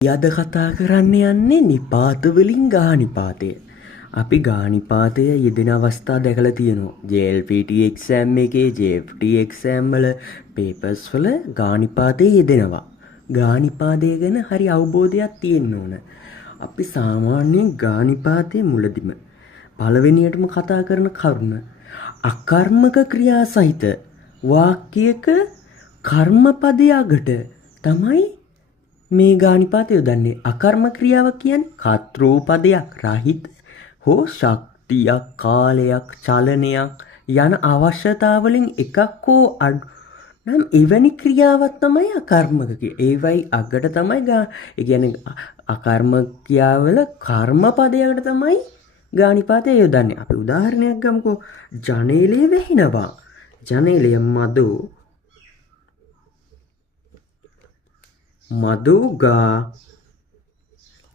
අද කතා කරන්න යන්නේ නිපාත වලින් ගානිපාතය. අපි ගානිපාතය යෙදෙන අවස්ථා දැකලා තියෙනවා. JLPT එක්සෑම් එකේ JFT එක්සෑම් වල පේපර්ස් වල ගානිපාතය යෙදෙනවා. ගානිපාතය ගැන හරි අවබෝධයක් තියෙන්න ඕන. අපි සාමාන්‍යයෙන් ගානිපාතයේ මුලදිම පළවෙනියටම කතා කරන කරුණ අකර්මක ක්‍රියා සහිත වාක්‍යයක කර්මපදය අගට තමයි මේ ගානිපාතය යොදන්නේ. අකර්ම ක්‍රියාව කියන්නේ කර්තෘපදයක් රහිත හෝ ශක්තියක් කාලයක් චලනයක් යන අවශ්‍යතාවලින් එකක් හෝ අඩු නම් එවැනි ක්‍රියාවක් තමයි අකර්මක කිය. ඒවයි අගට තමයි ඒ කියන්නේ අකර්ම ක්‍රියාවල කර්මපදයකට තමයි ගානිපාතය යොදන්නේ. අපි උදාහරණයක් ගමුකෝ. ජනේලය වැහිනවා. ජනේලය මදුගා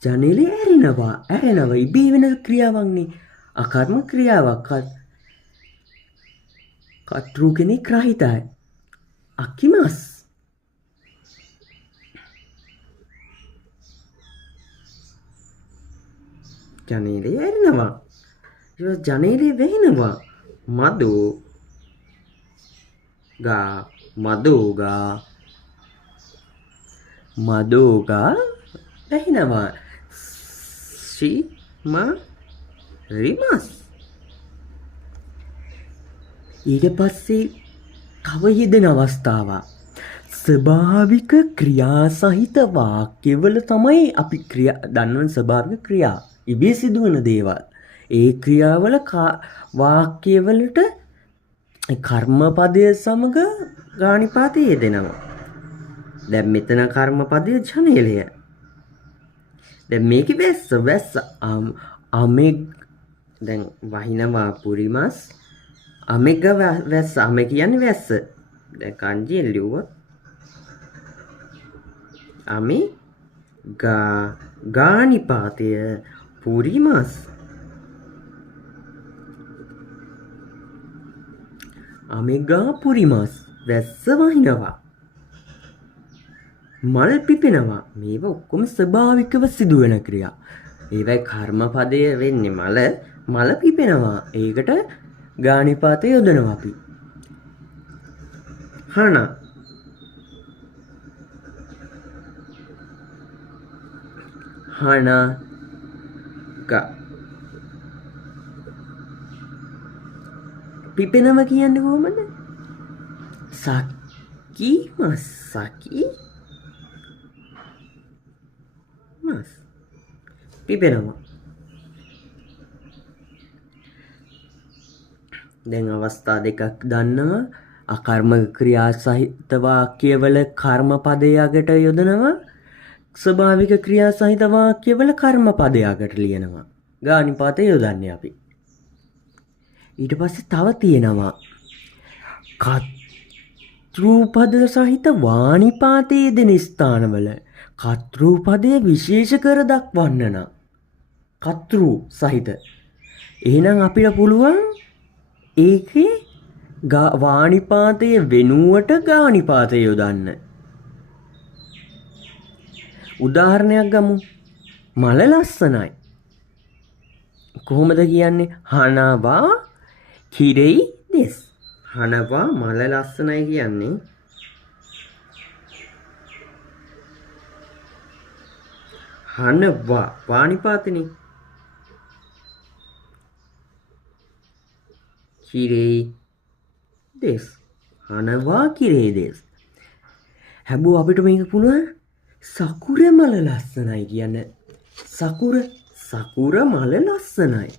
ජනේලය ඇරෙනවා ඉබේ වෙන ක්‍රියාවක්නේ. අකර්ම ක්‍රියාවක්. කර්තෘ කෙනෙක් රහිතයි. අකිමස් ජනේලය ඇරෙනවා. ජනේලය වැහෙනවා. මදුගා වැහෙනවා. රිමස් ඊට පස්සේ තව යෙදෙන අවස්ථාවක්. ස්වභාවික ක්‍රියා සහිත වාක්‍යවල තමයි අපි දන්නවන ස්වභාවික ක්‍රියා ඉබේ සිදුවන දේවල්. ඒ ක්‍රියාවල වාක්‍යවලට කර්මපදය සමග ගානිපාතය යෙදෙනවා. දැන් මෙතන කර්මපදය ජනේලය. දැන් මේකේ වැස්ස අමෙක් දැන් වහිනවා පුරිමස් අමෙග වැස්ස. අමෙ කියන්නේ වැස්ස. දැන් kanjiයෙන් ලිව්වොත් අමෙ ගානිපාතය පුරිමස්. අමෙගා පුරිමස් වැස්ස වහිනවා. මල් පිපෙනවා. මේවා ඔක්කොම ස්වභාවිකව සිදුවෙන ක්‍රියා. ඒවයි කර්මපදය වෙන්නේ මල පිපෙනවා. ඒකට ගානිපාතය යොදනවා අපි. හනග පිපෙනවා කියන්නේ කොහොමද? මස් පිපෙනවා. දැන් අවස්ථා දෙකක් දන්නවා. අකර්මක ක්‍රියා සහිත වාක්‍යවල කර්මපදයකට යොදනවා. ස්වභාවික ක්‍රියා සහිත වාක්‍යවල කර්මපදයකට ලියනවා. ගානිපාතය යොදන්නේ අපි. ඊට පස්සේ තව තියෙනවා කර්තෘපද සහිත වානිපාතයේ දෙන ස්ථානවල කර්තෘපදය විශේෂ කර දක්වන්න නම් කර්තෘ සහිත. එහෙනම් අපිට පුළුවන් ඒකේ වානිපාතය වෙනුවට ගානිපාතය යොදන්න. උදාහරණයක් ගමු. මල ලස්සනයි. කොහොමද කියන්නේ? හනවා කිරෙයි දෙස්. හනවා මල ලස්සනයි කියන්නේ හනවා වානිපාතනේ. කිරෙයි දෙස්. හනවා කිරෙයි දෙස්. හැබැයි අපිට මේක පුළුවන් සකුර මල ලස්සනයි කියන්න. සකුර මල ලස්සනයි.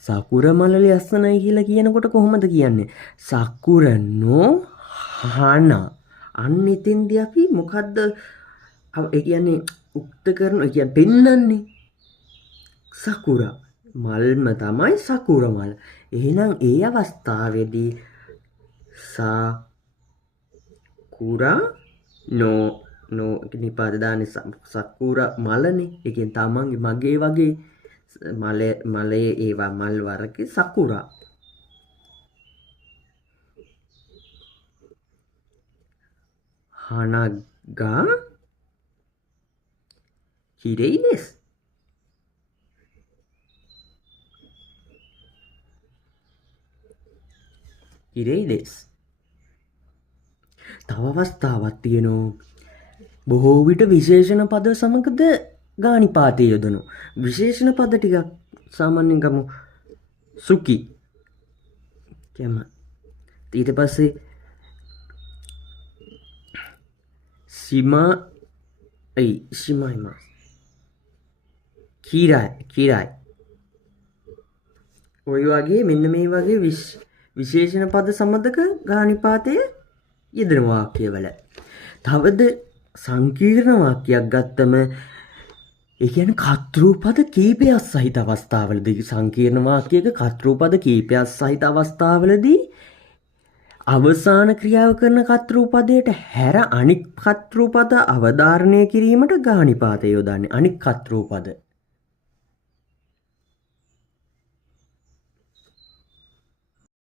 සකුර මල ලස්සනයි කියලා කියනකොට කොහොමද කියන්නේ? සකුර නෝ හන. අන්න එතෙන්දී අපි මොකද්ද ඒ කියන්නේ උක්ත කරන ඒ කියන්නේ පෙන්වන්නේ සකුර මල්ම තමයි සකුර මල. එහෙනම් ඒ අවස්ථාවේදී සකුර නෝ නිපාත දාන්නේ සකුර මලනේ. ඒ කියන්නේ තමන්ගේ මගේ වගේ මලේ ඒවා මල් වර්ගයේ සකුරා. හනගා කිරෙයිලෙස්. කිරෙයිලෙස්. තව අවස්ථාවක් තියෙනවා. බොහෝ විට විශේෂණ පද සමගද ගානිපාතය යොදනු. විශේෂණ පද ටිකක් සාමාන්‍යයෙන් ගමු. සුකි. කැම. ඊට පස්සේ සිමා කිරයි. ඔය වගේ මෙන්න මේ වගේ විශේෂණ පද සමග ගානිපාතය යෙදෙන වාක්‍යවල. තවද සංකීර්ණ වාක්‍යයක් ගත්තම ඒ කියන්නේ කර්තෘපද කීපයක් සහිත අවස්ථාවලදී සංකීර්ණ වාක්‍යයක කර්තෘපද කීපයක් සහිත අවස්ථාවලදී අවසාන ක්‍රියාව කරන කර්තෘපදයට හැර අනික් කර්තෘපද අවධාරණය කිරීමට ගානිපාතය යොදන්නේ. අනික් කර්තෘපද